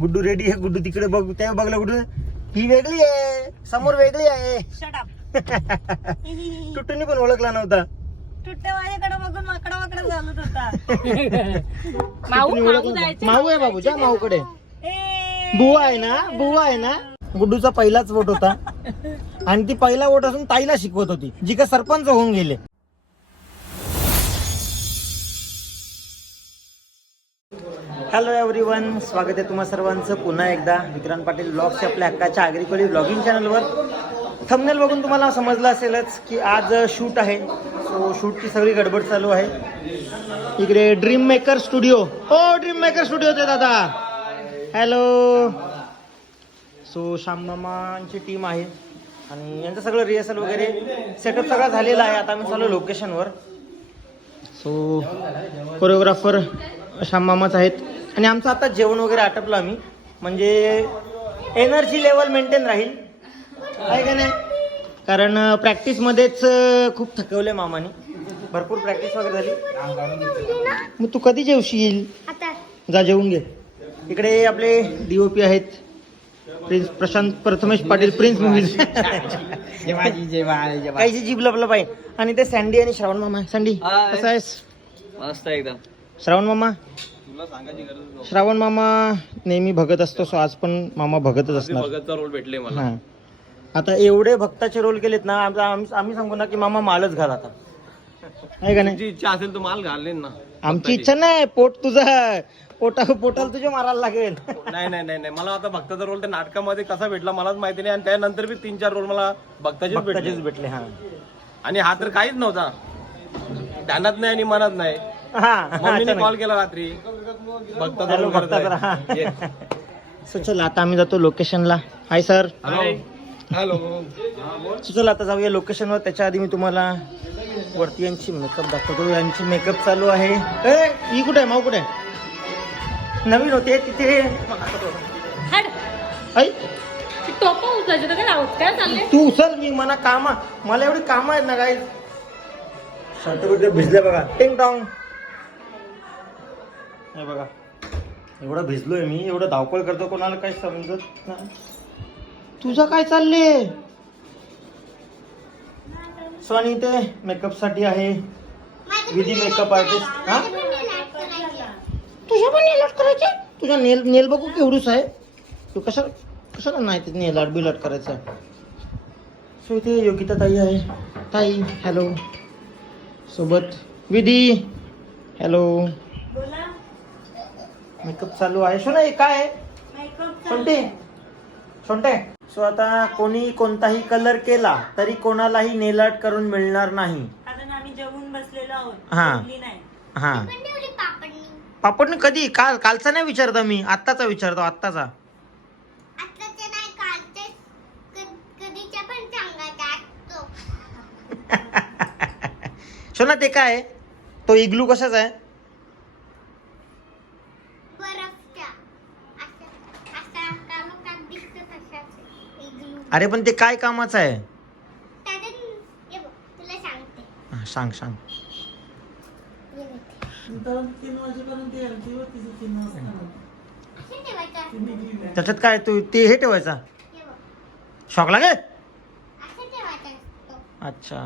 Guddu ready आहे? गुड्डू तिकडे बघ त्या बघला गुड्डू. ही वेगळी आहे. समोर वेगळी आहे. टुट्टूनी पण ओळखला नव्हता. तुट्टे माझ्याकडे बघून माकडा वाकडा चालत होता माऊ आहे बाबूच्या माऊकडे. ए, बुवा आहे ना? बुवा आहे ना? गुड्डूचा पहिलाच वोट होता. आणि ती पहिला वोट असून ताईला शिकवत होती जी का सरपंच होऊन गेले. हॅलो एव्हरीवन स्वागत आहे तुम्हा सर्वांचं. पुन्हा एकदा विक्रांत पाटील ब्लॉग्स आपल्या हक्काच्या आगरीकोली ब्लॉगिंग चॅनलवर थंबनेल बघून तुम्हाला समजलं असेलच की आज शूट आहे. सो शूटची सगळी गडबड चालू आहे. इकडे ड्रीम मेकर स्टुडिओ हो ड्रीम मेकर स्टुडिओ ते दादा हॅलो सो श्याममामांची टीम आहे. आणि यांचं सगळं रिहर्सल वगैरे सेटअप सगळा झालेला आहे. आता आम्ही चालू लोकेशनवर सो कोरिओग्राफर श्याममामाच आहेत. आणि आमचं आता जेवण वगैरे आटपलं आम्ही. म्हणजे एनर्जी लेवल मेंटेन राहील. आहे का नाही? कारण प्रॅक्टिसमध्येच खूप थकवले मामाने. भरपूर प्रॅक्टिस वगैरे झाली. मग तू कधी जेवशील? जा जेवून घे. इकडे आपले डीओपी आहेत. Prince Prashant Prathamesh Patil Prince movies काहीची जीभ लपलं पाहिजे आणि ते सँडी आणि श्रावण मामा. सँडी. कसा आहेस? मस्त एकदम. श्रावण मामा? श्रावण मामा नेहमी भगत असतो सो आज पण मामा भगतच असणार. भगतचा रोल भेटले मला. हा. आता एवढे भक्ताचे रोल केलेत ना आमचा आम्ही आम्ही सांगू ना की मामा मालच घाल आता. आहे का नाही? तुमची इच्छा असेल तर माल घालेन ना आमची इच्छा नाही पोट तुझं पोटा पोटाला तुझ्या मारायला लागेल. नाही नाही नाही नाही. मला आता भक्ताचा रोल त्या नाटकामध्ये कसा भेटला मलाच माहिती नाही आणि त्यानंतर बी तीन चार रोल मला भक्ताचेच भेटले. भक्ताचेच भेटले हा. आणि हा तर काहीच नव्हता. ध्यानात नाही आणि मनात नाही. हा. कॉल केला रात्री. हॅलो भक्ताचा हा. सो चल आता आम्ही जातो लोकेशनला hi sir hello hello so चल आता जाऊया लोकेशनवर त्याच्या आधी मी तुम्हाला वरती यांची मेकअप दाखवतो. यांची मेकअप चालू आहे. ए ही कुठे आहे? माऊ कुठे आहे? नवीन होते तिथे. ऐ तू उचल मी मला कामा मला एवढी कामं आहेत ना काय शर्ट बिर्ट भिजले बघा. टिंग टॉंग हे बघा. एवढं भिजलोय मी एवढं धावपळ करतो कोणाला काही समजत नाही. तुझं काय चालले सो आणि इथे मेकअपसाठी आहे. विधी मेकअप आर्टिस्ट हा? तुझ्या पण नेल आर्ट करायचे तुझ्या नेल नेल बघू केवढूच आहे. तू कशा कशाला नाही ते नेल आर्ट बिल आर्ट करायचं? सो इथे योगिता ताई आहे. ताई हॅलो सोबत. विधी हॅलो बोला. मेकअप चालू आहे. शो नाही काय सोंटे सोंटे सो आता कोणी कोणताही कलर केला तरी कोणालाही नेल आर्ट करून मिळणार नाही. कारण आम्ही जेवून बसलेलो आहोत. हा. जेवली नाही. हा. पापड कधी? काल कालचा नाही विचारतो मी. आत्ताचा विचारतो आत्ताचा. आत्ताचे नाही कालचे. क- कधीच्या पण सांगायचा असतो शोना ते काय आहे? तो इग्लू कशाचा आहे बरफच्या असं असा कालोखात दिसतं तशाच इग्लू अरे पण ते काय कामाचं आहे? त्याच्यात बघ तुला सांगते. सांग सांग. हे त्याच्यात काय तू ते हे ठेवायचा? हे बघ. शॉक लागेल असं ठेवायचं असतो. अच्छा.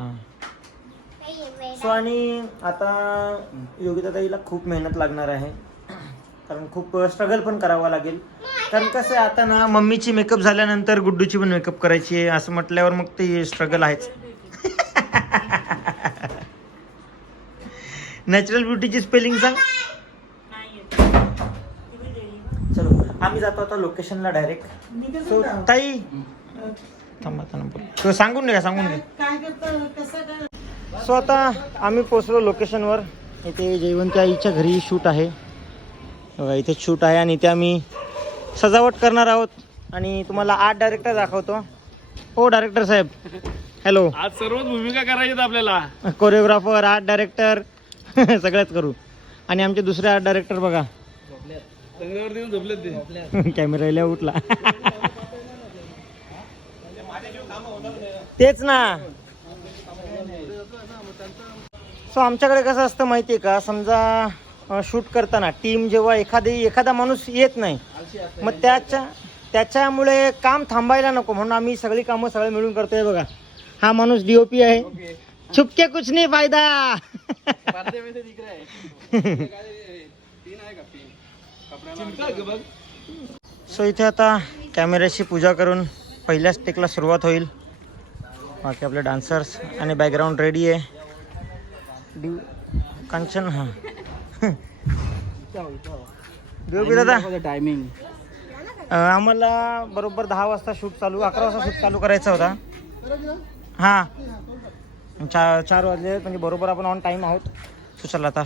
सो आणि आता योगिता ताईला खूप मेहनत लागणार आहे. कारण खूप स्ट्रगल पण करावा लागेल. कारण कसं आहे आता ना मम्मीची मेकअप झाल्यानंतर गुड्डूची पण मेकअप करायची आहे असं म्हटल्यावर मग ते स्ट्रगल आहेच. नॅचरल ब्युटीची स्पेलिंग सांग? चलो आम्ही जातो आता लोकेशनला डायरेक्ट सो ताई. थांबा सांगून घ्या सांगून घ्या. सो आता आम्ही पोचलो लोकेशनवर इथे जयवंती आईच्या घरी शूट आहे. बघा इथे शूट आहे आणि इथे आम्ही सजावट करणार आहोत आणि तुम्हाला आर्ट डायरेक्टर दाखवतो. हो डायरेक्टर साहेब. हॅलो आज सर्वच भूमिका करायच्यात आपल्याला. कोरिओग्राफर आर्ट डायरेक्टर सगळ्याच करू. आणि आमचे दुसरे आर्ट डायरेक्टर बघा. कॅमेरा उठला. तेच ना. सो आमच्याकडे कसं असतं माहिती आहे का? समजा शूट करताना टीम जेव्हा एखादी एखादा माणूस येत नाही मग त्याच्या त्याच्यामुळे काम थांबायला नको म्हणून आम्ही सगळी कामं सगळे मिळून करतोय बघा. हा माणूस डीओपी आहे. छुपके कुछ नाही फायदा. सो इथे आता कॅमेऱ्याची पूजा करून पहिल्या स्टेकला सुरुवात होईल. बाकी आपले डान्सर्स आणि बॅकग्राऊंड रेडी आहे. डी कांचन हां. दादा? टायमिंग आम्हाला बरोबर दहा वाजता शूट चालू अकरा वाजता शूट चालू करायचा होता. हां. चार चार वाजले म्हणजे बरोबर आपण ऑन टाईम आहोत. सो चला आता.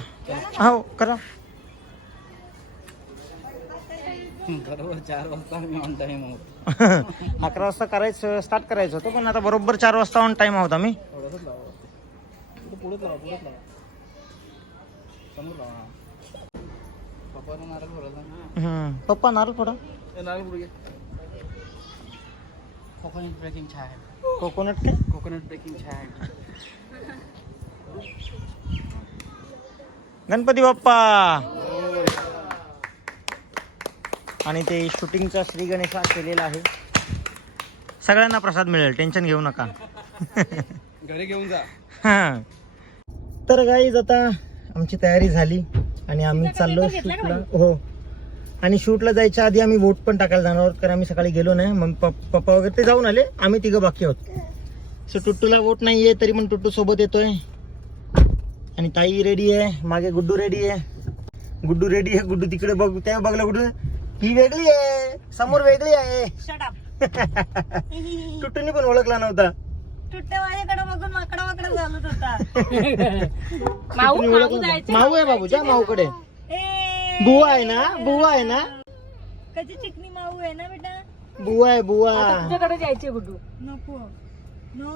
हो करा. बरोबर चार वाजता आम्ही ऑन टाइम आहोत. अकरा वाजता करायचं स्टार्ट करायचं होतं पण आता बरोबर चार वाजता ऑन टाईम आहोत आम्ही. थोडंसंच लावा हम्म. पप्पा नारळ फोडा. कोकोनट ब्रेकिंग छाय कोकोनट काय? कोकोनट ब्रेकिंग छाय गणपती बाप्पा. आणि ते शूटिंगचा श्री गणेशा केलेला आहे. सगळ्यांना प्रसाद मिळेल टेन्शन घेऊ नका. घरी घेऊन जा. हा. तर गाईज आता आमची तयारी झाली. आणि आम्ही चाललो शूटला. हो. आणि शूटला जायच्या आधी आम्ही वोट पण टाकायला जाणार आहोत कारण आम्ही सकाळी गेलो नाही. मग पप- पप्पा वगैरे ते जाऊन आले. आम्ही तिघं बाकी आहोत. सो टुट्टूला वोट नाही आहे तरी पण टुट्टू सोबत येतोय. आणि ताई रेडी आहे. मागे गुड्डू रेडी आहे. गुड्डू रेडी आहे. गुड्डू तिकडे बघ त्या बघलं गुड्डू. ही वेगळी आहे. समोर वेगळी आहे. टुट्टूनी पण ओळखला नव्हता. माझ्याकडे बघून माकडा वाकडा झालत होता माऊ माऊ ओळखला जायचं माऊ आहे बाबू जा माऊकडे. ए. बुवा आहे ना? बुवा आहे ना? कशी चिकनी माऊ आहे ना बेटा? बुवा आहे बुवा. तुझ्याकडे जायचे गुड्डू नको. नो.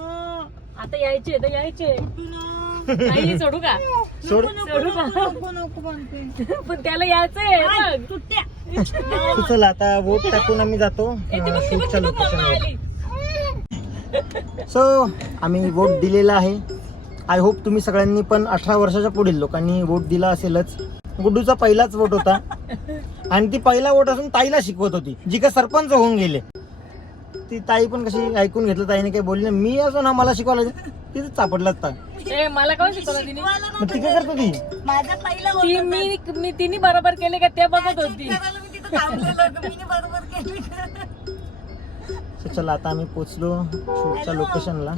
आता यायचे तर यायचे नाही सोडू का? सोड सोडू का? नको नको म्हणते पण त्याला यायचंय बघ. तुट्ट्या तू चल आता वोट टाकून आम्ही जातो. ए, ती सो आम्ही वोट दिलेला आहे. आय होप तुम्ही सगळ्यांनी पण अठरा वर्षाच्या पुढील लोकांनी वोट दिला असेलच. गुड्डूचा पहिलाच वोट होता. आणि ती पहिला वोट असून ताईला शिकवत होती जी का सरपंच होऊन गेले. ती ताई पण कशी ऐकून घेतलं ताईने काही बोलली नाही. मी असून हा मला शिकवायला तिथे ए मला कोण शिकवलं तिने? मग ती काय करत होती? माझा पहिला ती मी मी तिने बरोबर केले का ते बघत होती. बरोबर केली. सो चला आता आम्ही पोचलो शूटच्या लोकेशनला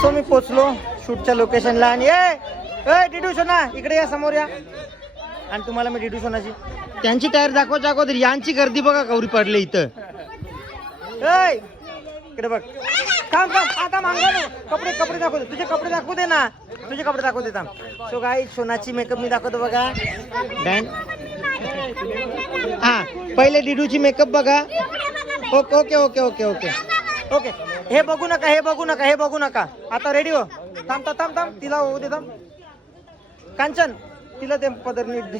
सो मी पोचलो शूटच्या लोकेशनला आणि ए ए डिडू सोना इकडे या समोर या. आणि तुम्हाला मी डिडू सोनाची त्यांची तयारी दाखवा दाखव तरी यांची गर्दी बघा कवरी पडले इथं. ए इकडे बघ. थांब थांब आता मांगा कपडे कपडे दाखव दे. तुझे कपडे दाखवू दे ना. तुझे कपडे दाखवू दे थांब. सो गाई सोनाची मेकअप मी दाखवतो बघा. डॅन हा पहिले डिडूची मेकअप बघा. Okay okay okay okay okay. Okay. हे बघू नका हे बघू नका हे बघू नका. आता रेडी हो? थांब थांब थांब तिला होऊ दे थांब. कांचन तिला ते पदर नीट दे.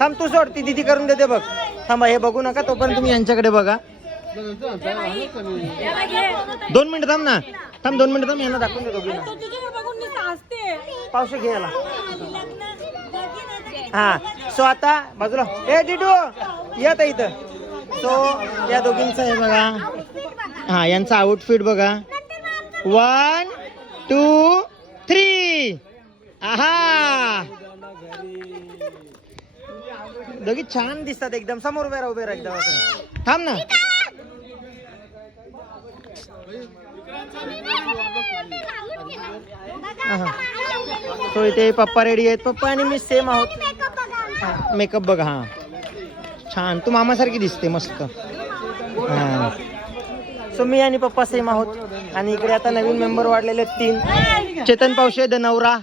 थांब तू सोड. ती दिदी करून देते बघ. थांबा हे बघू नका तोपर्यंत तुम्ही यांच्याकडे बघा. घे दोन मिनिटं थांब ना. थांब दोन मिनिटं थांब यांना दाखवून दे दोघींना तो हा. सो आता बाजूला. ए डिडू येत इथं. सो या दोघींचं आहे बघा. हा यांचा आउटफिट बघा. वन टू थ्री आहा! दोघी छान दिसतात एकदम. समोर उभे राहा उभे राहा एकदम. थांब ना. सो इथे पप्पा रेडी आहेत. पप्पा आणि मी सेम आहोत. मेकअप बघा हा. छान. तू मामासारखी दिसते मस्त. हा. सो मी आणि पप्पा सेम आहोत. आणि इकडे आता नवीन मेंबर वाढलेले आहेत तीन. चेतन पावशे द नवरा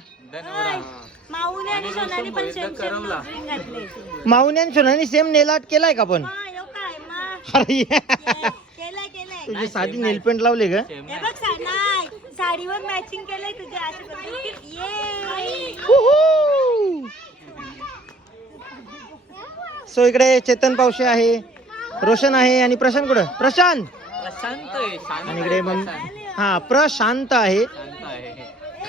माऊने आणि सोनाने सेम सेम नोकरी घातले. माऊने आणि सोनानी सेम नेल आर्ट केलाय का पण? हा येऊ काय? मा अरे तुझी साधी नेलपेंट लावली का? हे बघ सा- नाही साडीवर मॅचिंग केलंय तुझ्या असं करून. ये सो इकडे चेतन पावशे आहे रोशन आहे आणि प्रशांत कुठं? प्रशांत! शांत आहे शांत आणि इकडे मग हा प्रशांत आहे.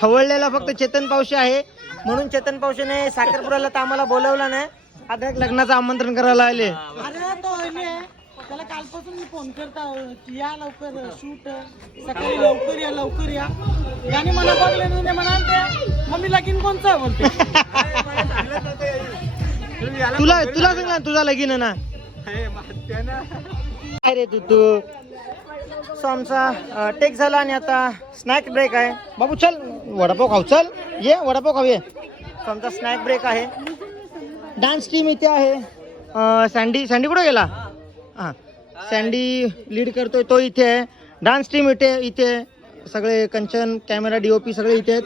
खवळलेला फक्त चेतन पावशे आहे. म्हणून चेतन पावशेने साखरपुराला तर आम्हाला बोलवलं नाही. आता एक लग्नाचं आमंत्रण करायला आले. अरे तो आले त्याला कालपासून मी फोन करता की या लवकर शूट सकाळी लवकर या लवकर या. याने मला बघले नाही म्हणा ते. मग मी लगीन कोणतं बोलते? तुला तुला सांग ना तुझा लगीन आहे ना. काय रे तू तू सो आमचा टेक झाला आणि आता स्नॅक ब्रेक आहे. बाबू चल. वडापाव खाऊ चल. ये वडापाव खाऊ ये. सो आमचा स्नॅक ब्रेक आहे. डान्स टीम इथे आहे. सँडी सँडी कुठे गेला? हां. सँडी लीड करतोय तो इथे आहे. डान्स टीम इथे इथे. आहे. सगळे Kanchan camera D O P सगळे इथे आहेत.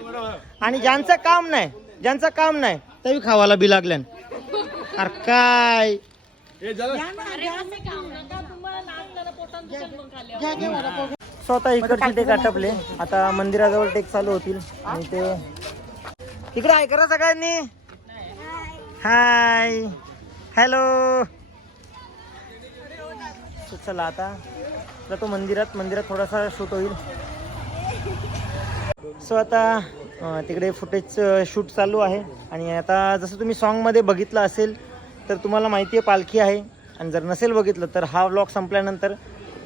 आणि ज्यांचं काम नाही ज्यांचं काम नाही तरी खावाला बी लागल्यान. अरे काय? सो आता इकडचे टेक आटपले. आता मंदिराजवळ टेक चालू होतील. आणि ते इकडे आहे करा सगळ्यांनी? हाय. हॅलो चला आता. जातो मंदिरात. मंदिरात थोडासा शूट होईल. सो आता तिकडे फुटेज शूट चालू आहे. आणि आता जसं तुम्ही सॉन्गमध्ये बघितलं असेल तर तुम्हाला माहिती आहे पालखी आहे. आणि जर नसेल बघितलं तर हा व्लॉग संपल्यानंतर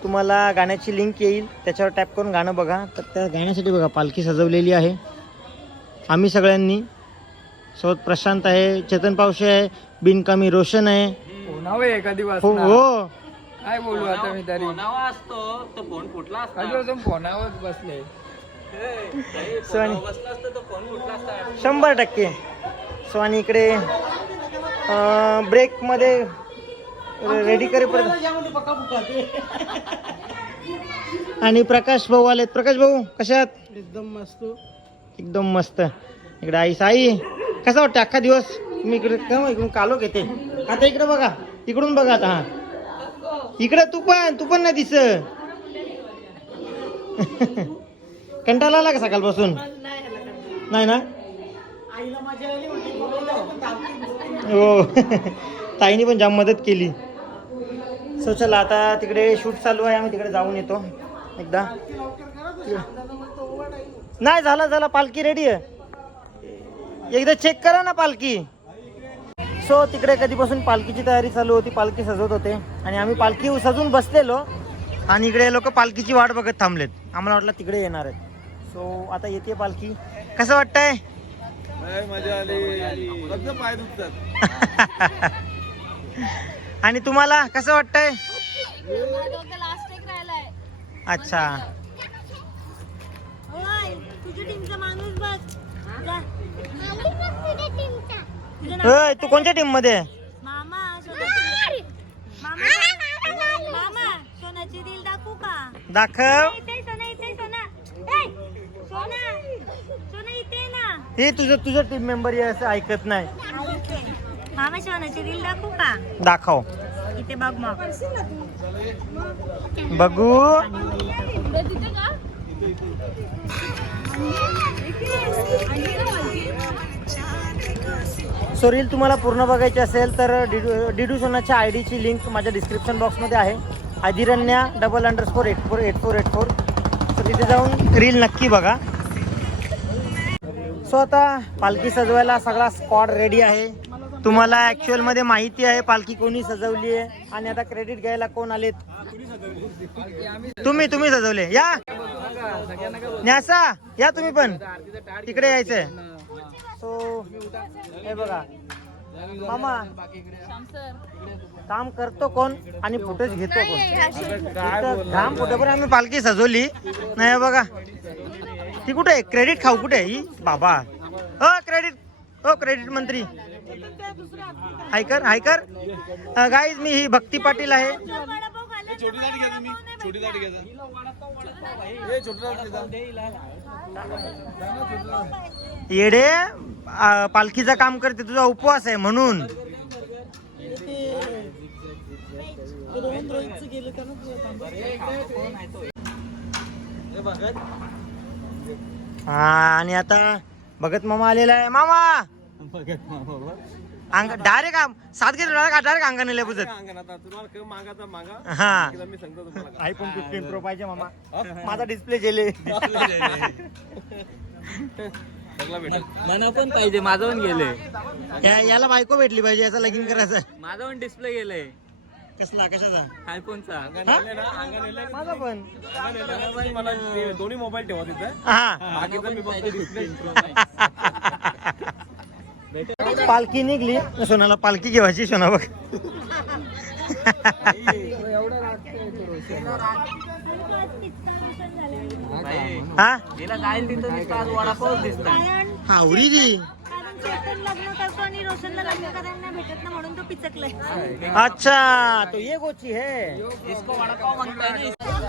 तुम्हाला गाण्याची लिंक येईल. त्याच्यावर टॅप करून गाणं बघा. तर त्या गाण्यासाठी बघा पालखी सजवलेली आहे. आम्ही सगळ्यांनी. सोबत प्रशांत आहे चेतन पावशे आहे बिनकामी रोशन आहे. हो. काय बोलू आता मी तरी असतो? तो फोन फुटला कधीपासून फोनावर बसले. सो आणि शंभर टक्के. सो आणि इकडे ब्रेकमध्ये रेडी करेपर्यंत आणि प्रकाश भाऊ आलेत. प्रकाश भाऊ कशात एकदम मस्त. एकदम मस्त. इकडे आई साई कसा वाटतं अख्खा दिवस? मी इकडे इकडून कालो घेते. आता इकडे बघा. इकडून बघा आता हा. इकडे तू पण तू पण नाही दिस कंटाळा आला का सकाळपासून? नाही ना? हो. ताईने पण जाम मदत केली. सो चला आता तिकडे शूट चालू आहे आम्ही तिकडे जाऊन येतो. एकदा. नाही झाला झाला पालखी रेडी आहे. एकदा चेक करा ना पालखी. सो तिकडे कधीपासून पालखीची तयारी चालू होती पालखी सजवत होते. आणि आम्ही पालखी सजून बसलेलो. आणि इकडे लोक पालखीची वाट बघत थांबलेत. आम्हाला वाटलं तिकडे येणार आहेत. सो आता येते पालखी. कसं वाटतंय? आणि तुम्हाला कसं वाटतंय? अच्छा. तू कोणत्या टीममध्ये? मामा मामा सोनाची रील दाखवू का दाखव इथे सोना इथे सोना ए, सोना सोना इथे ना हे तुझं तुझं टीम मेंबर असं ऐकत नाही मामा सोनाची रील दाखवू का दाखव इथे बघ मग बघू सो रील तुम्हाला पूर्ण बघायची असेल तर डिडू डिडू सोनाच्या आय डीची लिंक माझ्या डिस्क्रिप्शन बॉक्समध्ये आहे. अधिरण्या double underscore eight four eight four eight four so तिथे जाऊन रील नक्की बघा. सो आता पालखी सजवायला सगळा स्पॉट रेडी आहे. तुम्हाला ॲक्च्युअलमध्ये माहिती आहे पालखी कोणी सजवली आहे. आणि आता क्रेडिट घ्यायला कोण आलेत? तुम्ही तुम्ही सजवले. या. न्यासा या तुम्ही पण. तिकडे यायचंय. सो हे बघा. मामा काम करतो कोण आणि फुटेज घेतो कोण? इथं घाम पण आम्ही पालखी सजवली. नाही हे बघा. ती कुठे क्रेडिट खाऊ कुठे आहे? ही बाबा. हो क्रेडिट हो क्रेडिट मंत्री. हायकर हायकर गाईज मी ही भक्ती पाटील आहे. येडे पालखीचं काम करते तुझा उपवास आहे म्हणून. हा आणि आता भगत मामा आलेला आहे. मामा! अंग डायरेक्ट सात गेलो डायरेक्ट डायरेक्ट अंगाने बुजत. मागा हा. आयफोन फिफ्टीन प्रो पाहिजे मामा. माझा डिस्प्ले गेले. मना पण पाहिजे माझं पण गेलंय. या याला बायको भेटली पाहिजे याचा लगीन करायचं. माझं पण डिस्प्ले गेलंय. कसला कशाचा? आयफोनचा माझा पण. मला ते दोन्ही मोबाईल ठेवा तिथे. हा. बाकीचं मी बघतो display. पालखी निघली. सोनाला पालखी घेवायची सोना बघ. हा? तिला जाईल तिथं नुसतं आज वडापाव दिसतात कारण हावरी दी. कारण चेतन लग्न करतो आणि रोशनला लग्न करायला नाही भेटत ना म्हणून तो पिचकलाय. अच्छा तो ये गोची है. इसको वडापाव म्हणताय ना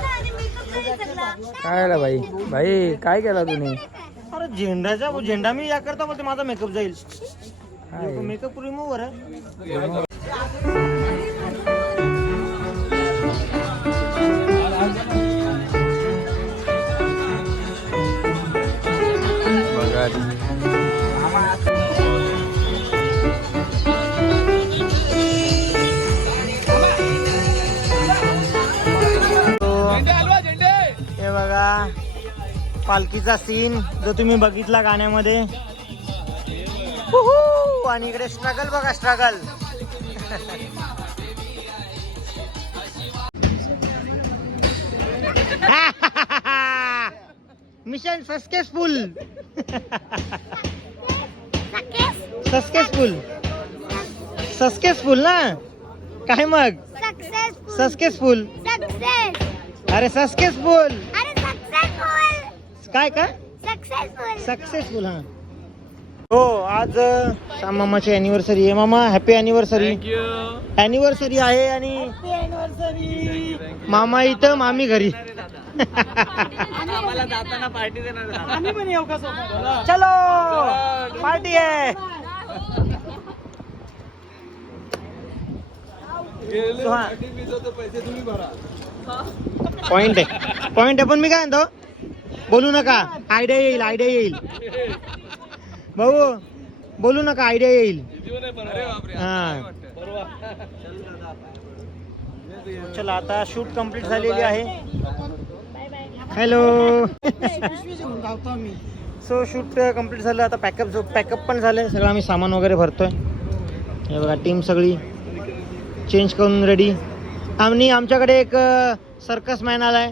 आणि पिचकला. काय आला भाई भाई काय केला तुम्ही? अरे झेंडाचा झेंडा मी या करता बोलते माझा मेकअप जाईल. मेकअप रिमूव्हर आहे. बघा. पालखीचा सीन जो तुम्ही बघितला गाण्यामध्ये! आणि इकडे स्ट्रगल बघा struggle mission successful successful successful ना? काय मग? सक्सेसफुल अरे सक्सेसफुल काय का सक्सेसफुल सक्सेसफुल हा. हो आज श्याम मामाची अॅनिव्हर्सरी आहे. मामा हॅपी अॅनिव्हर्सरी अॅनिव्हर्सरी आहे आणि मामा इथं मामी घरी. आम्हाला जाताना पार्टी देणार आम्ही पण येऊ आहे पॉइंट आहे. पॉइंट आहे पण मी काय म्हणतो? बोलू नका. आयडिया येईल आयडिया येईल. भाऊ बोलू नका आयडिया येईल. हा. चला आता शूट कंप्लीट झालेली आहे. हॅलो सो शूट कंप्लीट झालं आता पॅकअप जो पॅकअप पण झालं सगळं आम्ही सामान वगैरे भरतोय. हे बघा टीम सगळी. चेंज करून रेडी आणि आमच्याकडे एक सर्कस मॅन आलाय.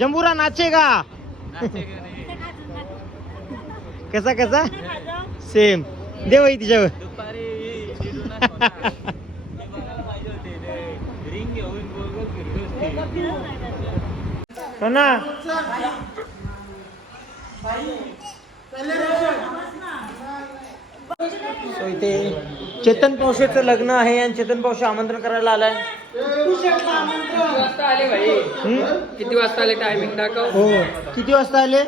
जंबुरा नाचेगा. कसा कसा? सेम दे वही तिच्यावर. हो ना. इथे चेतन पावशेचं लग्न आहे आणि चेतन पावशे आमंत्रण करायला आलाय. वाजता आले भाई? हम्म? किती वाजता आले टायमिंग दाखव. हो किती वाजता आले?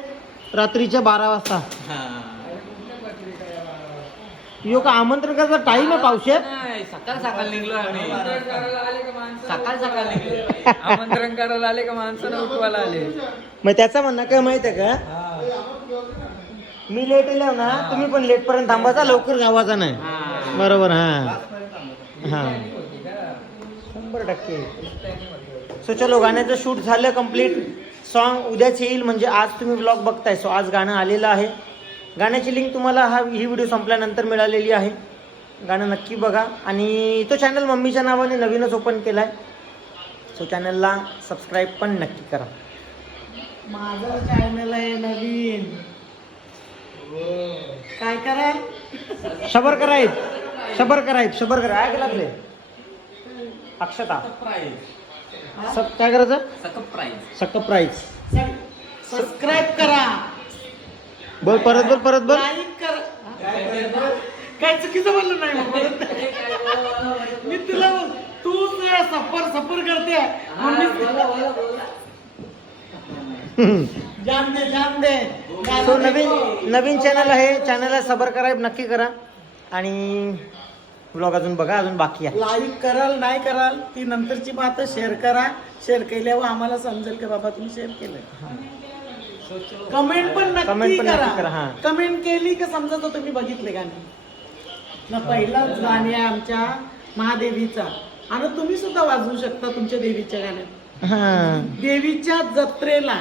रात्रीच्या बारा वाजता. यो का आमंत्रण करायचा टाइम आहे पावशे नाही, सकाळ सकाळ निघलो आम्ही. सकाळ सकाळ निघलो. आमंत्रण करायला आले का माणसानं उठवायला आले. मग त्याचं म्हणणं काय माहीत आहे का? मी लेट येलो ना तुम्ही पण लेट पर्यंत थांबायचा लवकर जावाचा नाही बरोबर हा. हा. शंभर टक्के. सो चलो गाण्याचं शूट झालं कंप्लीट सॉन्ग उद्याच येईल म्हणजे आज तुम्ही ब्लॉग बघताय सो आज गाणं आलेलं आहे. गाण्याची लिंक तुम्हाला हा ही व्हिडिओ संपल्यानंतर मिळालेली आहे. गाणं नक्की बघा. आणि तो चॅनल मम्मीच्या नावाने नवीनच ओपन केला आहे सो चॅनलला सबस्क्राईब पण नक्की करा. माझं चॅनल आहे नवीन. काय कराल? शबर करायत. शबर करायत शबर करा काय केलं आपले? अक्षता. सब काय करायचं? सक्क प्राईज सबस्क्राईब करा. बोल परत बोल परत बोल. लाईक करा. काय चुकीचं बोललो नाही मग परत. मी तुला तू तुझ्या सफर सफर करते. तो नवीन नवीन चॅनल आहे. चॅनलला सबर करायब नक्की करा. आणि ब्लॉग अजून बघा अजून बाकी आहे. लाईक कराल नाही कराल ती नंतरची बात शेअर करा. शेअर केल्यावर आम्हाला समजेल की बाबा तुम्ही शेअर केलं कमेंट पण नक्की पण नक्की करा, हा. कमेंट केली की समजा तो तुम्ही बघितले गाणे ना पहिलाच गाणे आहे आमच्या महादेवीचा. आणि तुम्ही सुद्धा वाजवू शकता तुमच्या देवीच्या गाण्यात. हा. देवीच्या जत्रेला.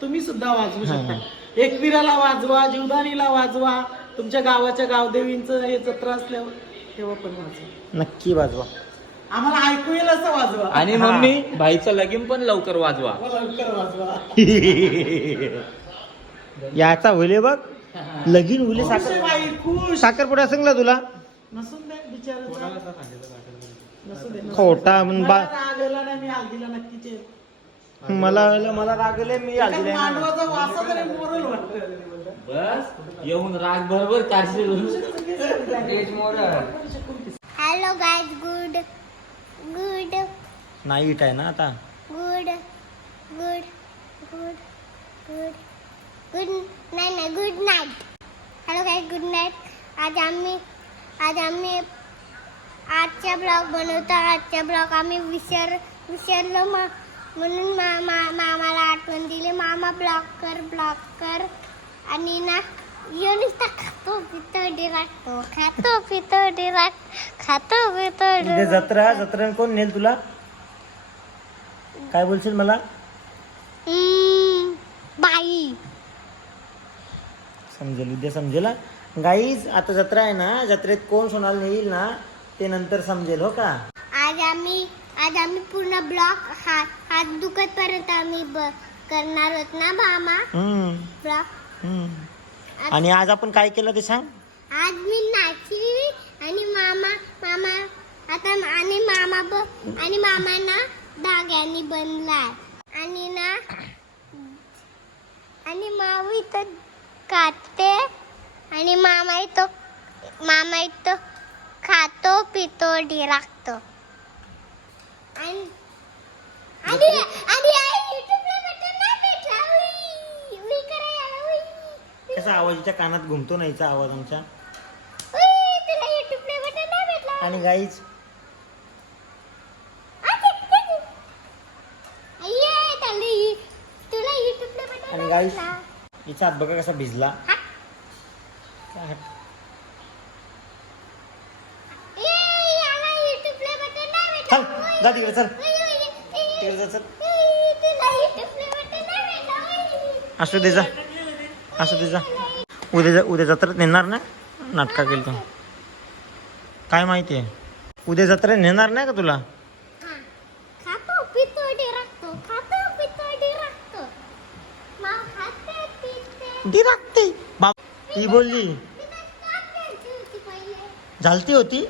तुम्ही सुद्धा वाजवू हा. शकता. एकविराला वाजवा जीवदानीला वाजवा तुमच्या गावाच्या गावदेवींचं हे जत्रा असल्यावर तेव्हा पण वाजवा. नक्की वाजवा. आम्हाला ऐकू येईल असं वाजवा. आणि मम्मी भाईचं लगीन पण लवकर वाजवा. लवकर वाजवा. याचा होईल बघ. लगीन होईल खुश आहे साखर बाई खुश. साखरपुडा सांगला तुला? नसून दे बिचाराचा. नसून दे खोटा म्हण मला बा राग आला नाही मी हल्दीला नक्कीच येईल. मला मला रागले मी एका आलेले मांडवाचा वासा तरी मोरल वाटतं बस येऊन राग बरोबर चारशे hello guys good good night आहे ना आता. Good good good good good नाही नाही good night hello guys good night आज आम्ही आज आम्ही आजचा ब्लॉग बनवतो. आजचा ब्लॉग आम्ही विसर विसरलो मा म्हणून मा मा मामाला आठवण दिली. मामा ब्लॉग कर ब्लॉग कर. आणि ना यो नुसता खातो पितो डिराकतो खातो पितो डिराक. खातो पितो उद्या जत्रा जत्रा कोण नेल तुला? काय बोलशील मला? हम्म, बाई. समजेल उद्या समजेल गाईज आता जत्रा आहे ना जत्रेत कोण सोनाला नेईल ना ते नंतर समजेल हो का? आज आम्ही आज आम्ही पूर्ण ब्लॉक हात हात दुखत पर्यंत आम्ही ब- करणार आहोत ना मामा? हम्म, ब्लॉक? हम्म. आणि आज आपण काय केलं ते सांग? आज मी नाचली आणि मामा मामा आता आणि मामा ब आणि मामा ना धाग्याने बनलाय. आणि ना आणि माऊ इथं काढते आणि मामा इथं मामा इथं खातो पितो डिराकतो आणि कसा आवाजीच्या कानात घुमतो नाहीचा आवाज आमच्या. नाही आणि बटन आणि नाही भेटला. हिचा हात बघा कसा भिजला? नाही जा तिकडे चल. असू दे जा. असू दे जा. उद्या जा- उद्या जत्रेत नेणार ना नाटका केलं तू काय माहिती आहे? उद्या जत्रेत नेणार नाही का तुला? हा. ती ही बोलली झालती होती?